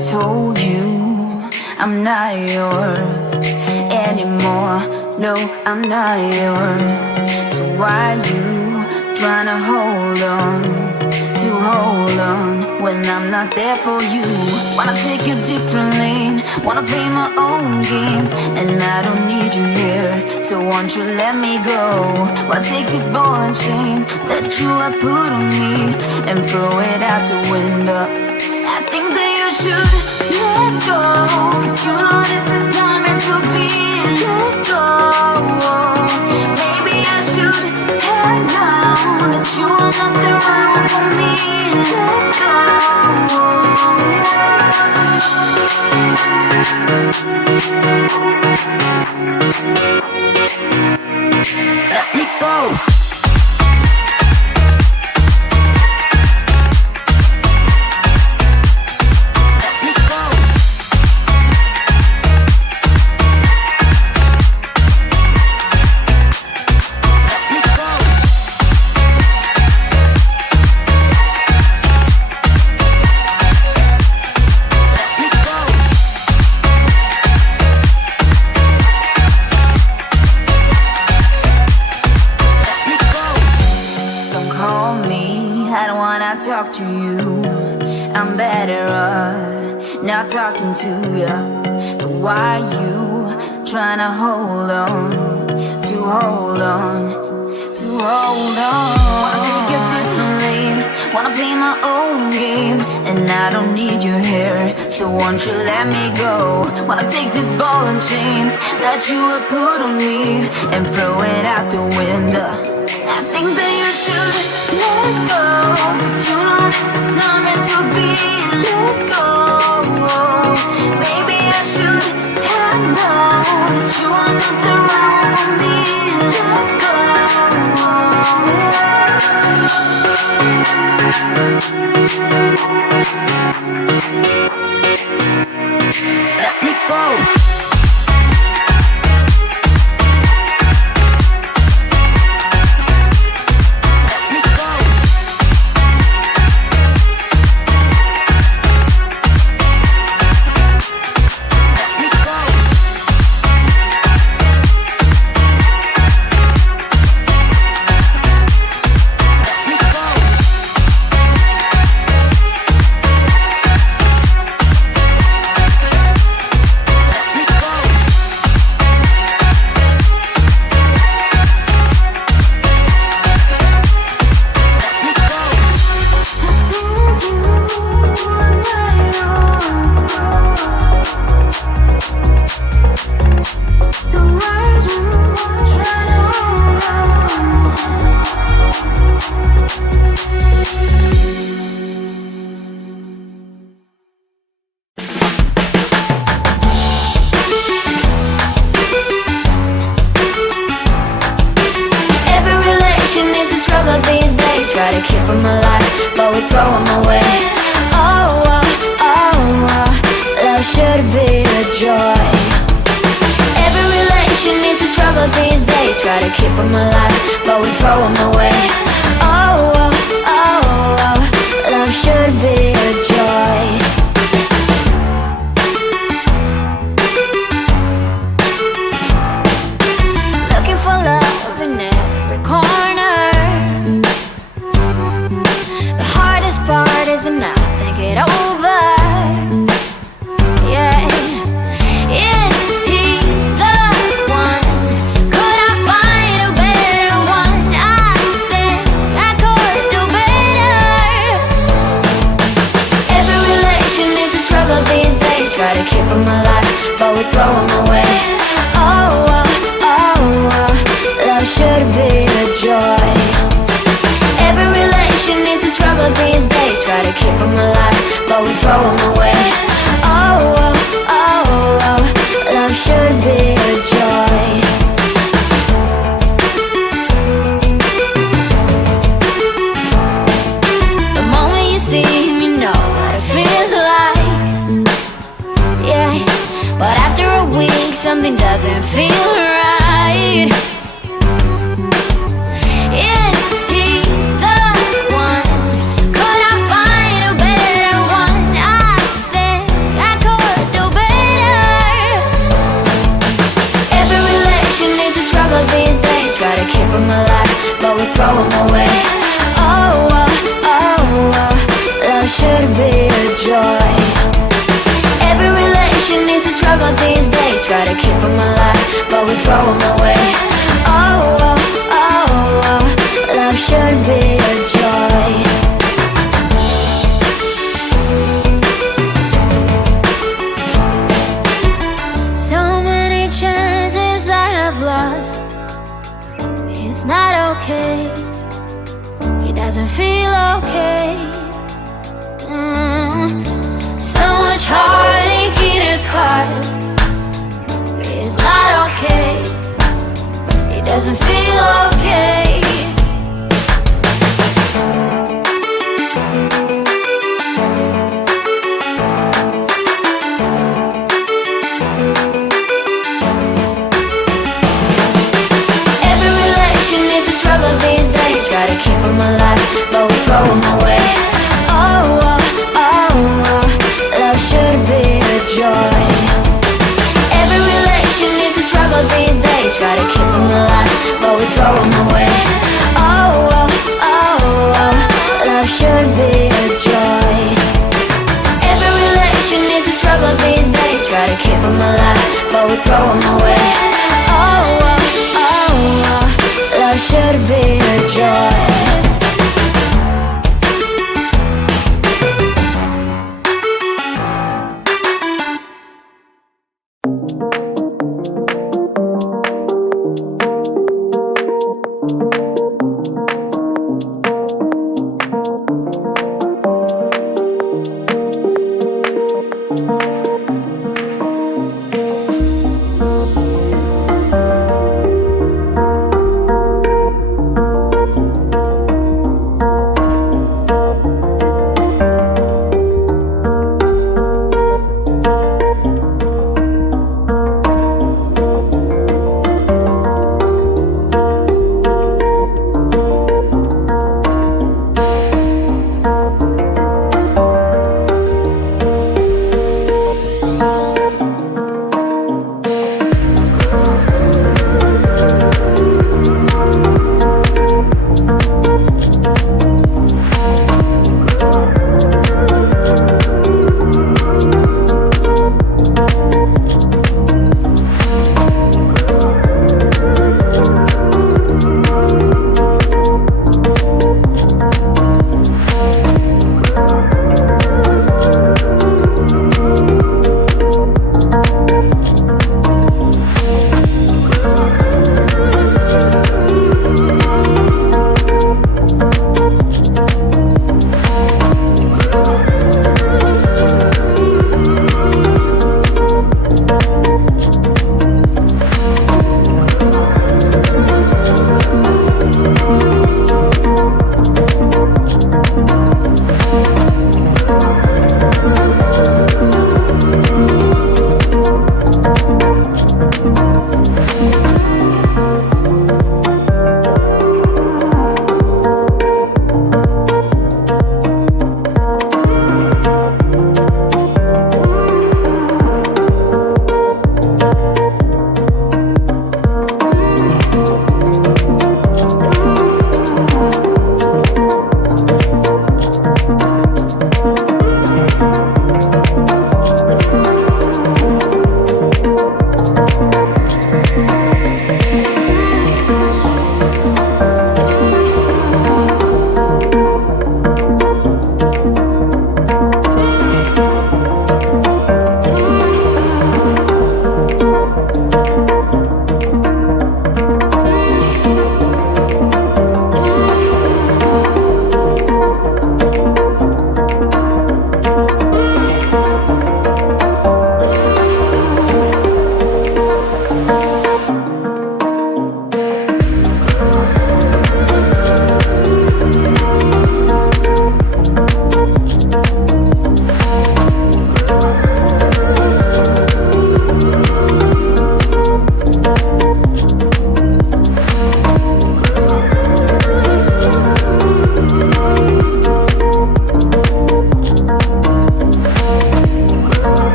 told you I'm not yours anymore. No, I'm not yours. So why you trying to hold on when I'm not there for you? Wanna take a different lane, wanna play my own game, and I don't need you here, so won't you let me go? Why take this ball and chain that you have put on me and throw it out the window? I think that you should let go, 'cause you know this is not meant to be. Let go. Maybe I should have known that you are not the right one for me. Let go. Let me go. Talk to you, I'm better off not talking to you. But why you trying to hold on? Wanna take a different lane, wanna play my own game, and I don't need you here, so won't you let me go? Wanna take this ball and chain that you have put on me and throw it out the window. I think that you should let go, 'cause you know this is not meant to be. Let go. Maybe I should have known that you are not the right one for me. Let go. Let me go. Something doesn't feel right. but we throw them away. Oh, oh, oh, oh, love should be a joy. Every relation is a struggle these days. Try to keep them alive, but we throw them away. Oh, oh, oh, oh, love should be a joy. So many chances I have lost. It's not okay. It doesn't feel okay. So much heartache in his scars. It's not okay. It doesn't feel okay. Every relation is a struggle these days. Try to keep them alive, but we throw them away. Oh, oh, oh, oh, love should be a joy. Every relation is a struggle these days. Try to keep them alive, but we throw them away. Oh, oh, oh, oh, love should be a joy. Every relation is a struggle these days. Try to keep them alive, but we throw them away. Oh, oh, oh, oh, love should be a joy.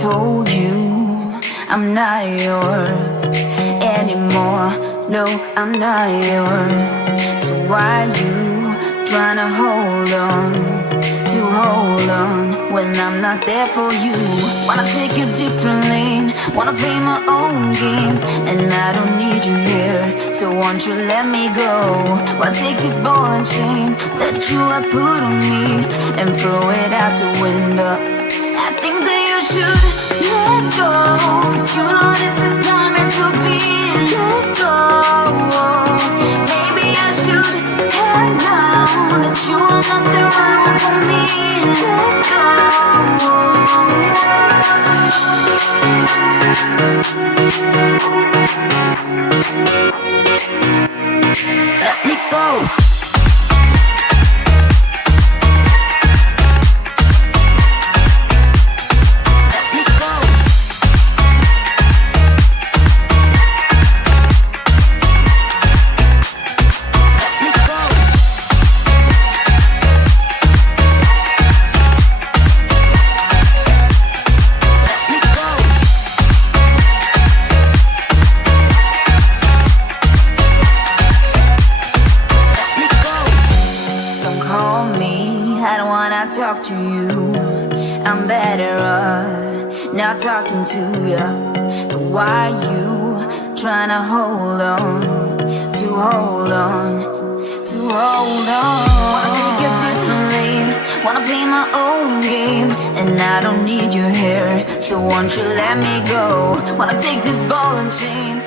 told you I'm not yours anymore. No, I'm not yours. So why you trying to hold on when I'm not there for you? Wanna take a different lane, wanna play my own game, and I don't need you here, so won't you let me go? Why take this ball and chain that you have put on me and throw it out the window? I think that you should let go, 'cause you know this is not meant to be. Let go. Maybe I should have known that you are not the right one for me. Let go. Let me go. Talk to you, I'm better off not talking to you. But why you trying to hold on? Wanna take a different lane, wanna play my own game, and I don't need you here, so won't you let me go? Wanna take this ball and chain